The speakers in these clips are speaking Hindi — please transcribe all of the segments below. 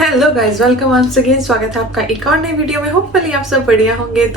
Hello guys, welcome once again. स्वागत है आपका एक और नई वीडियो में। होपफुली आप सब बढ़िया होंगे।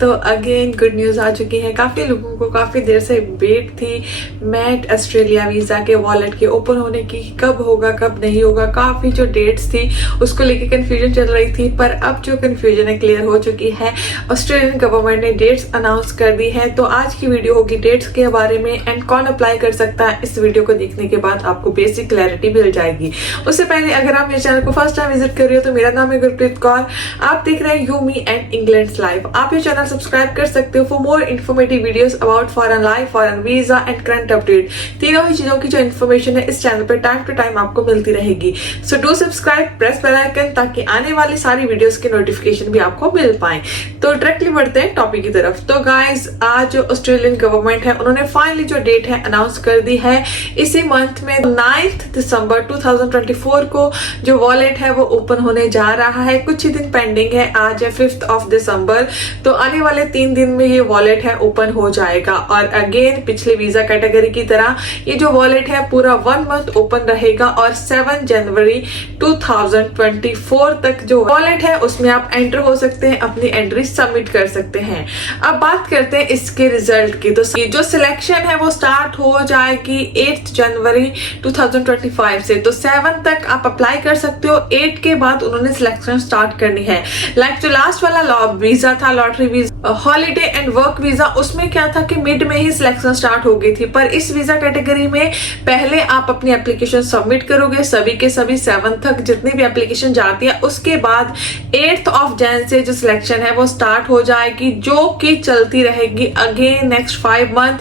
तो अगेन गुड न्यूज आ चुकी है। काफी लोगों को काफी देर से वेट थी मैट ऑस्ट्रेलिया वीजा के वॉलेट के ओपन होने की, कब होगा कब नहीं होगा। काफी जो डेट्स थी उसको लेके कंफ्यूजन चल रही थी, पर अब जो कंफ्यूजन है क्लियर हो चुकी है। ऑस्ट्रेलियन गवर्नमेंट ने डेट्स अनाउंस कर दी है। तो आज की वीडियो होगी डेट्स के बारे में एंड कौन अप्लाई कर सकता है। इस वीडियो को देखने के बाद आपको बेसिक क्लैरिटी मिल जाएगी। उससे पहले अगर आप मेरे चैनल को फर्स्ट टाइम विजिट कर रहे हो तो मेरा नाम है गुरप्रीत कौर। आप देख रहे हैं you me and England live. आप ये चैनल सब्सक्राइब कर सकते हो for more informative videos about foreign life, foreign visa and current update. तीनों ही चीजों की जो इन्फॉर्मेशन है इस चैनल पर टाइम टू टाइम आपको मिलती रहेगी। So do subscribe, press bell icon ताकि आने वाली सारी वीडियोस की नोटिफिकेशन भी आपको मिल पाए। तो डायरेक्टली बढ़ते हैं टॉपिक की तरफ। तो गाइस, आज जो ऑस्ट्रेलियन गवर्नमेंट है उन्होंने फाइनली जो डेट है अनाउंस कर दी है। इसी मंथ में 9 दिसंबर 2024 को जो वॉलेट है वो ओपन होने जा रहा है। कुछ ही दिन पेंडिंग है, आज है 5 दिसंबर। तो आने वाले 3 दिन में ये वॉलेट है ओपन हो जाएगा। और अगेन पिछले वीजा कैटेगरी की तरह ये जो वॉलेट है पूरा 1 मंथ ओपन रहेगा और 7 जनवरी 2024 तक जो वॉलेट है उसमें आप एंटर हो सकते हैं, अपनी एंट्री सबमिट कर सकते हैं। अब बात करते हैं इसके रिजल्ट की। तो जो सिलेक्शन है वो स्टार्ट हो जाएगी 8 जनवरी 2025 से। तो 7 तक आप अप्लाई कर सकते हो। 8 के बाद उन्होंने सिलेक्शन स्टार्ट करनी है। लाइक जो लास्ट वाला वीजा था, lottery visa, holiday and work visa, उसमें क्या था कि मिड में ही सिलेक्शन स्टार्ट हो गई थी। पर इस वीजा कैटेगरी में पहले आप अपनी एप्लीकेशन सबमिट करोगे, सभी के सभी 7 तक जितनी भी एप्लीकेशन जाती है। उसके बाद 8 जन से जो सिलेक्शन है वो स्टार्ट हो जाएगी, जो कि चलती रहेगी अगेन नेक्स्ट 5 मंथ।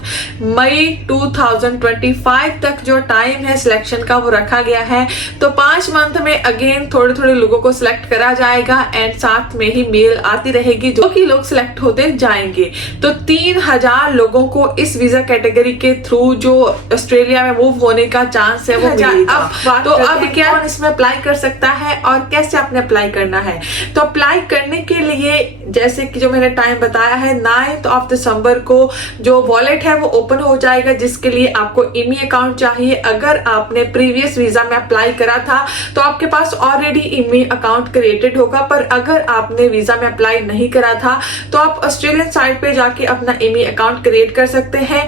मई 2025 तक जो टाइम है सिलेक्शन का वो रखा गया है। तो 5 मंथ में अगेन थोड़े थोड़े लोगों को सिलेक्ट करा जाएगा एंड साथ में ही मेल आती रहेगी जो कि लोग सिलेक्ट होते जाएंगे। तो 3000 लोगों को इस वीजा कैटेगरी के थ्रू जो ऑस्ट्रेलिया में मूव होने का चांस है वो मिलेगा। अब क्या इसमें अप्लाई कर सकता है और कैसे आपने अप्लाई करना है। तो अप्लाई करने के लिए जैसे कि जो मैंने टाइम बताया है 9 दिसंबर को जो वॉलेट है वो ओपन हो जाएगा, जिसके लिए आपको इमी अकाउंट चाहिए। अगर आपने प्रीवियस वीजा में अप्लाई करा था तो आपके पास ऑलरेडी इमी अकाउंट क्रिएटेड होगा। पर अगर आपने वीजा में अप्लाई नहीं करा था तो आप ऑस्ट्रेलियन साइट पे जाके अपना इमी अकाउंट क्रिएट कर सकते हैं।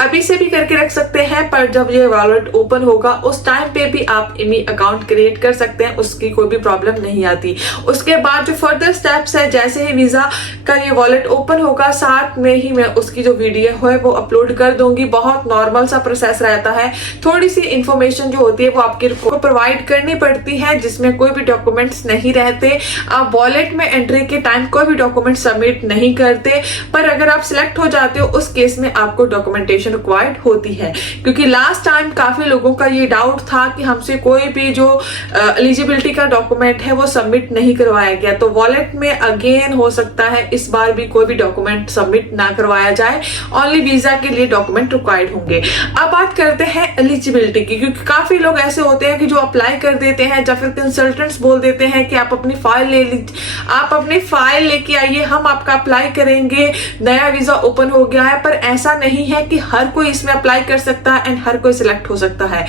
अभी से भी करके रख सकते हैं, पर जब ये वॉलेट ओपन होगा उस टाइम पे भी आप इमी अकाउंट क्रिएट कर सकते हैं, उसकी कोई भी प्रॉब्लम नहीं आती। उसके बाद जो फर्दर स्टेप्स है, जैसे ही वीजा का ये वॉलेट ओपन होगा साथ में ही मैं उसकी जो वीडियो है वो अपलोड कर दूंगी। बहुत नॉर्मल सा प्रोसेस रहता है। थोड़ी सी इंफॉर्मेशन जो होती है वो आपको प्रोवाइड करनी पड़ती है, जिसमें कोई भी डॉक्यूमेंट्स नहीं रहते। आप वॉलेट में एंट्री के टाइम कोई भी डॉक्यूमेंट सबमिट नहीं करते, पर अगर आप सिलेक्ट हो जाते हो उस केस में आपको डॉक्यूमेंटेशन रिक्वायर्ड होती है। क्योंकि लास्ट टाइम काफी लोगों का ये डाउट था कि हमसे कोई भी जो एलिजिबिलिटी का डॉक्यूमेंट है वो सबमिट नहीं करवाया गया। तो वॉलेट में अगेन हो सकता है इस बार भी कोई भी डॉक्यूमेंट सबमिट ना करवाया जाए, ओनली वीजा के लिए डॉक्यूमेंट रिक्वायर्ड होंगे। अब बात करते हैं एलिजिबिलिटी की, क्योंकि काफी लोग ऐसे होते हैं कि जो अप्लाई कर देते हैं या फिर कंसल्टेंट्स बोल देते हैं कि आप अपनी फाइल लेके आइए, हम आपका अप्लाई करेंगे, नया वीजा ओपन हो गया है। पर ऐसा नहीं है कि हर कोई इसमें अप्लाई कर सकता है एंड हर कोई सिलेक्ट हो सकता है।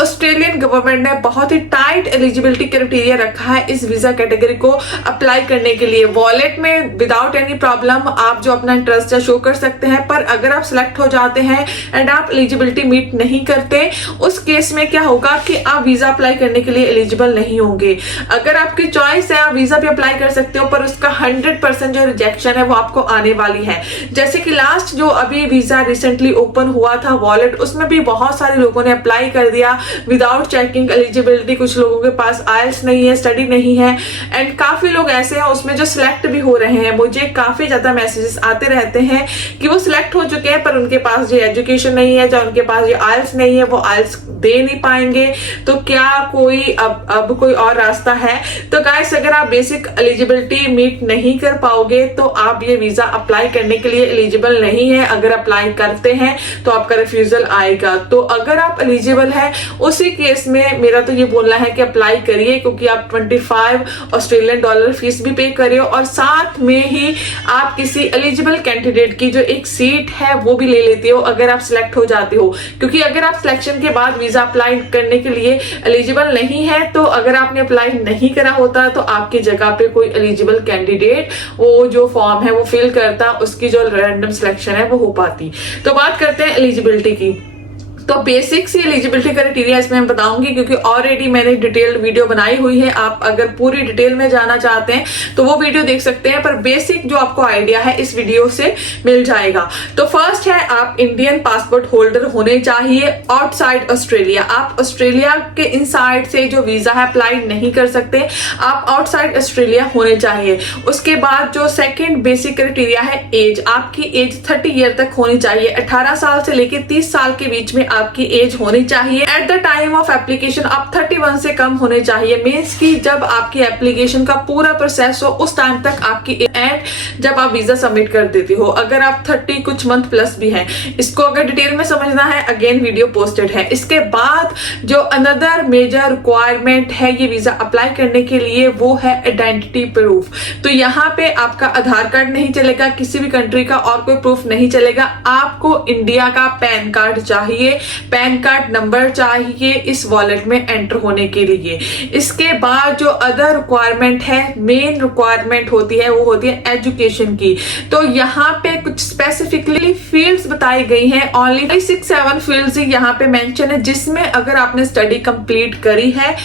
ऑस्ट्रेलियन गवर्नमेंट ने बहुत ही टाइट एलिजिबिलिटी क्राइटेरिया रखा है इस वीजा कैटेगरी को अप्लाई करने के लिए। वॉलेट में विदाउट एनी प्रॉब्लम आप जो अपना इंटरेस्ट है शो कर सकते हैं, पर अगर आप सिलेक्ट हो जाते हैं एंड आप एलिजिबिलिटी मीट नहीं करते, उस केस में क्या होगा कि आप वीजा अप्लाई करने के लिए एलिजिबल नहीं होंगे। अगर आपकी चॉइस है आप वीजा भी अप्लाई कर सकते हो, पर उसका 100% जो रिजेक्शन है वो आपको आने वाली है। जैसे कि लास्ट जो अभी वीजा रिसेंटली ओपन हुआ था वॉलेट, उसमें भी बहुत सारे लोगों ने अप्लाई कर दिया विदाउट चेकिंग एलिजिबिलिटी। कुछ लोगों के पास आइल्स नहीं है, स्टडी नहीं है एंड काफी लोग ऐसे हैं उसमें जो सिलेक्ट भी हो रहे हैं। मुझे काफी ज्यादा मैसेजेस आते रहते हैं कि वो सिलेक्ट हो चुके हैं पर उनके पास जो एजुकेशन नहीं है, जो उनके पास जो आइल्स नहीं है, वो आइल्स दे नहीं पाएंगे। तो क्या कोई अब कोई और रास्ता है? तो गाइस, अगर आप बेसिक एलिजिबिलिटी मीट नहीं कर पाओगे करेंगे तो आप ये वीजा अप्लाई करने के लिए एलिजिबल नहीं है। अगर अप्लाई करते हैं तो आपका रिफ्यूजल आएगा। तो अगर आप एलिजिबल है उसी केस में मेरा तो ये बोलना है कि अप्लाई करिए, क्योंकि आप 25 ऑस्ट्रेलियन डॉलर फीस भी पे करिए और साथ में ही आप किसी एलिजिबल कैंडिडेट की जो एक सीट है वो भी ले लेते हो अगर आप सिलेक्ट हो जाते हो। क्योंकि अगर आप सिलेक्शन के बाद वीजा अप्लाई करने के लिए एलिजिबल नहीं है तो अगर आपने अप्लाई नहीं करा होता तो आपकी जगह पे कोई एलिजिबल कैंडिडेट वो जो फॉर्म है वो फिल करता, उसकी जो रैंडम सिलेक्शन है वो हो पाती। तो बात करते हैं एलिजिबिलिटी की। तो बेसिक सी एलिजिबिलिटी क्राइटेरिया इसमें मैं बताऊंगी, क्योंकि ऑलरेडी मैंने डिटेल्ड वीडियो बनाई हुई है। आप अगर पूरी डिटेल में जाना चाहते हैं तो वो वीडियो देख सकते हैं, पर बेसिक जो आपको आइडिया है इस वीडियो से मिल जाएगा। तो फर्स्ट है, आप इंडियन पासपोर्ट होल्डर होने चाहिए आउटसाइड ऑस्ट्रेलिया। आप ऑस्ट्रेलिया के इनसाइड से जो वीजा है अप्लाई नहीं कर सकते, आप आउटसाइड ऑस्ट्रेलिया होने चाहिए। उसके बाद जो सेकेंड बेसिक क्राइटेरिया है एज, आपकी एज 30 ईयर तक होनी चाहिए। 18 साल से लेकर 30 साल के बीच में आपकी एज होनी चाहिए। At the time of application आप 31 से कम होने चाहिए। मीन्स की जब आपकी एप्लीकेशन का पूरा प्रोसेस हो उस टाइम तक आपकी एज जब आप वीजा सबमिट कर देते हो। अगर आप 30 कुछ मंथ प्लस भी है, इसको अगर डिटेल में समझना है अगेन वीडियो पोस्टेड है। इसके बाद जो अनदर मेजर रिक्वायरमेंट है ये वीजा अप्लाई करने के लिए वो है आइडेंटिटी प्रूफ। तो यहाँ पे आपका आधार कार्ड नहीं चलेगा, किसी भी कंट्री का और कोई प्रूफ नहीं चलेगा। आपको इंडिया का पैन कार्ड चाहिए, पैन कार्ड नंबर चाहिए इस वॉलेट में एंटर होने के लिए। इसके बाद जो अदर रिक्वायरमेंट है, मेन रिक्वायरमेंट होती है वो होती है एजुकेशन की। तो यहाँ पे कुछ स्पेसिफिकली फील्ड्स बताई गई हैं, ओनली 6-7 फील्ड्स यहाँ पे मेंशन है, जिसमें अगर आपने स्टडी कंप्लीट करी है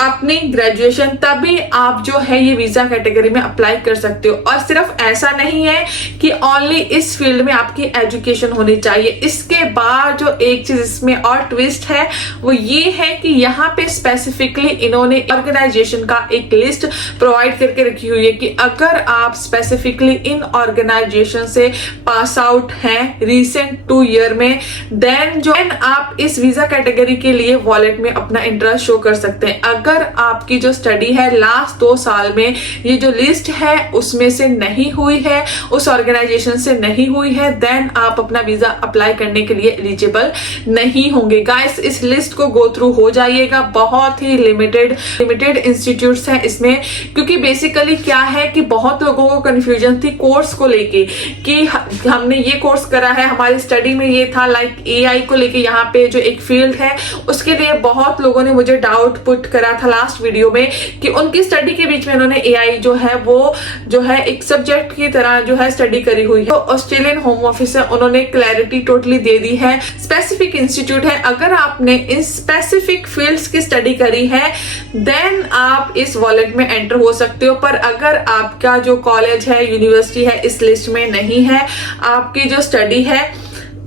अपनी ग्रेजुएशन तभी आप जो है ये वीजा कैटेगरी में अप्लाई कर सकते हो। और सिर्फ ऐसा नहीं है कि ओनली इस फील्ड में आपकी एजुकेशन होनी चाहिए। इसके बाद जो एक चीज इसमें और ट्विस्ट है वो ये है कि यहाँ पे स्पेसिफिकली इन्होंने ऑर्गेनाइजेशन का एक लिस्ट प्रोवाइड करके रखी हुई है कि अगर आप स्पेसिफिकली इन ऑर्गेनाइजेशन से पास आउट हैं रिसेंट 2 ईयर में, देन आप इस वीजा कैटेगरी के लिए वॉलेट में अपना इंटरेस्ट शो कर सकते हैं। अगर आपकी जो स्टडी है लास्ट 2 साल में ये जो लिस्ट है उसमें से नहीं हुई है, उस ऑर्गेनाइजेशन से नहीं हुई है, देन आप अपना वीजा अप्लाई करने के लिए एलिजिबल नहीं होंगे। गाइस इस लिस्ट को गो थ्रू हो जाइएगा। बहुत ही लिमिटेड इंस्टीट्यूट्स हैं इसमें, क्योंकि बेसिकली क्या है कि बहुत लोगों को कंफ्यूजन थी कोर्स को लेके कि हमने ये कोर्स करा है, हमारी स्टडी में ये था, लाइक एआई को लेके यहाँ पे जो एक फील्ड है उसके लिए बहुत लोगों ने मुझे डाउट पुट करा था लास्ट वीडियो में कि उनकी स्टडी के बीच में उन्होंने एआई जो है वो जो है एक सब्जेक्ट की तरह जो है स्टडी करी हुई है। तो ऑस्ट्रेलियन होम ऑफिस है, उन्होंने क्लैरिटी टोटली दे दी है। स्पेसिफिक इंस्टीट्यूट है, अगर आपने इन स्पेसिफिक फील्ड्स की स्टडी करी है देन आप इस वॉलेट में एंटर हो सकते हो। पर अगर आपका जो कॉलेज है, यूनिवर्सिटी है इस लिस्ट में नहीं है, आपकी जो स्टडी है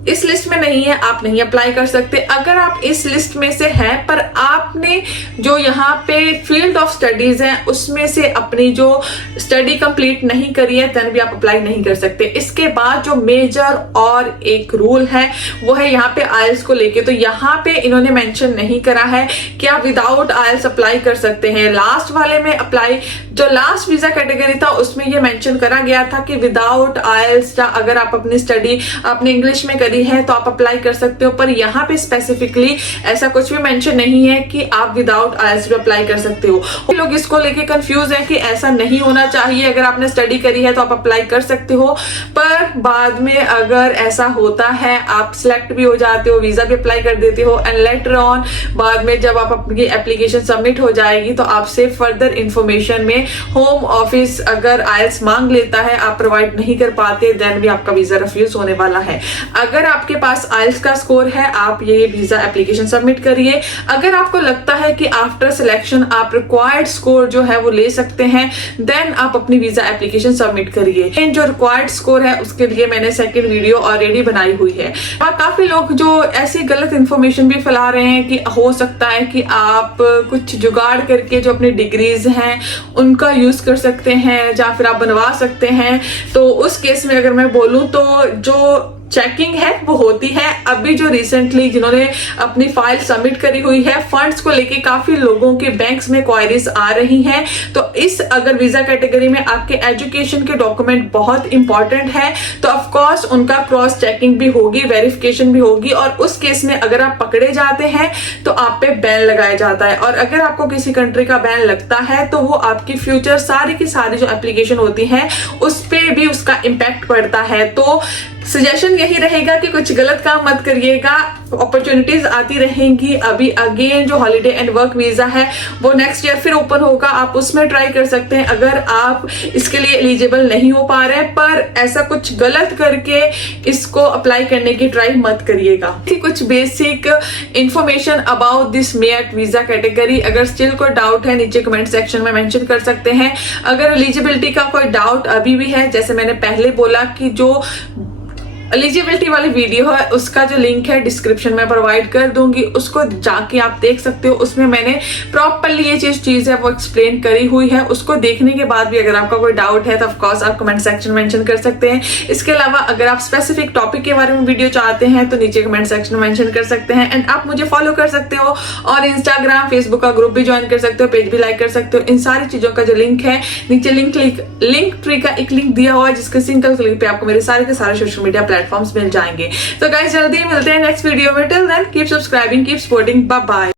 इस लिस्ट में नहीं है, आप नहीं अप्लाई कर सकते। अगर आप इस लिस्ट में से हैं पर आपने जो यहाँ पे फील्ड ऑफ स्टडीज है उसमें से अपनी जो स्टडी कंप्लीट नहीं करी है देन भी आप अप्लाई नहीं कर सकते। इसके बाद जो मेजर और एक रूल है वो है यहाँ पे आयल्स को लेके। तो यहाँ पे इन्होंने मेंशन नहीं करा है कि आप विदाउट आयल्स अप्लाई कर सकते हैं। लास्ट वाले में अप्लाई जो लास्ट वीजा कैटेगरी था उसमें ये मेंशन करा गया था कि विदाउट आयल्स या अगर आप अपनी स्टडी अपने इंग्लिश में करी है तो आप अप्लाई कर सकते हो। पर यहाँ पे स्पेसिफिकली ऐसा कुछ भी मेंशन नहीं है कि आप विदाउट आईएलटीएस भी अप्लाई कर सकते हो। लोग इसको लेके कंफ्यूज है कि ऐसा नहीं होना चाहिए, अगर आपने स्टडी करी है तो आप अप्लाई कर सकते हो। पर बाद में अगर ऐसा होता है आप सिलेक्ट भी हो जाते हो, वीजा भी अप्लाई कर देते हो एंड लेटर ऑन बाद में जब आप अपनी एप्लीकेशन सबमिट हो जाएगी तो आपसे फर्दर इंफॉर्मेशन में होम ऑफिस अगर आईएलटीएस मांग लेता है, आप प्रोवाइड नहीं कर पाते, देन भी आपका वीजा रिफ्यूज होने वाला है। अगर आपके पास आईएलटीएस का स्कोर है आप ये वीजा एप्लीकेशन सबमिट करिए। अगर आपको लगता है कि आफ्टर सिलेक्शन आप रिक्वायर्ड स्कोर जो है वो ले सकते हैं, देन आप अपनी वीजा एप्लीकेशन सबमिट करिए। जो रिक्वायर्ड स्कोर है उसके लिए मैंने सेकंड वीडियो ऑलरेडी बनाई हुई है। और काफी लोग जो ऐसी गलत इंफॉर्मेशन भी फैला रहे हैं कि हो सकता है कि आप कुछ जुगाड़ करके जो अपनी डिग्रीज हैं उनका यूज कर सकते हैं या फिर आप बनवा सकते हैं। तो उस केस में अगर मैं बोलूं तो जो चेकिंग है वो होती है। अभी जो रिसेंटली जिन्होंने अपनी फाइल सबमिट करी हुई है फंड्स को लेके काफी लोगों के बैंक्स में क्वायरीज आ रही हैं, तो इस अगर वीजा कैटेगरी में आपके एजुकेशन के डॉक्यूमेंट बहुत इंपॉर्टेंट है तो ऑफ कोर्स उनका क्रॉस चेकिंग भी होगी, वेरिफिकेशन भी होगी, और उस केस में अगर आप पकड़े जाते हैं तो आप पे बैन लगाया जाता है। और अगर आपको किसी कंट्री का बैन लगता है तो वो आपकी फ्यूचर सारी की सारी जो एप्लीकेशन होती है उस पे भी उसका इम्पैक्ट पड़ता है। तो सजेशन यही रहेगा कि कुछ गलत काम मत करिएगा, अपॉर्चुनिटीज आती रहेंगी। अभी अगेन जो हॉलिडे एंड वर्क वीजा है वो नेक्स्ट ईयर फिर ओपन होगा, आप उसमें ट्राई कर सकते हैं अगर आप इसके लिए एलिजिबल नहीं हो पा रहे, पर ऐसा कुछ गलत करके इसको अप्लाई करने की ट्राई मत करिएगा। कुछ basic information about this met visa category, अगर स्टिल कोई डाउट है नीचे कमेंट सेक्शन में मेंशन कर सकते हैं। अगर एलिजिबिलिटी का कोई डाउट अभी भी है, जैसे मैंने पहले बोला कि जो एलिजिबिलिटी वाली वीडियो है उसका जो लिंक है डिस्क्रिप्शन में प्रोवाइड कर दूंगी, उसको जाके आप देख सकते हो। उसमें मैंने प्रॉपरली ये चीज है वो एक्सप्लेन करी हुई है। उसको देखने के बाद भी अगर आपका कोई डाउट है तो ऑफकोर्स आप कमेंट सेक्शन में मेंशन कर सकते हैं। इसके अलावा अगर आप स्पेसिफिक टॉपिक के बारे में वीडियो चाहते हैं तो नीचे कमेंट सेक्शन में मेंशन कर सकते हैं। एंड आप मुझे फॉलो कर सकते हो और इंस्टाग्राम फेसबुक का ग्रुप भी ज्वाइन कर सकते हो, पेज भी लाइक कर सकते हो। इन सारी चीजों का जो लिंक है नीचे लिंक ट्री का एक लिंक दिया हुआ है जिसके सिंगल क्लिक पे आपको मेरे सारे के सारे सोशल मीडिया प्लेटफॉर्म्स मिल जाएंगे। तो गाइस जल्दी मिलते हैं नेक्स्ट वीडियो में। Till then keep subscribing, keep supporting, bye bye.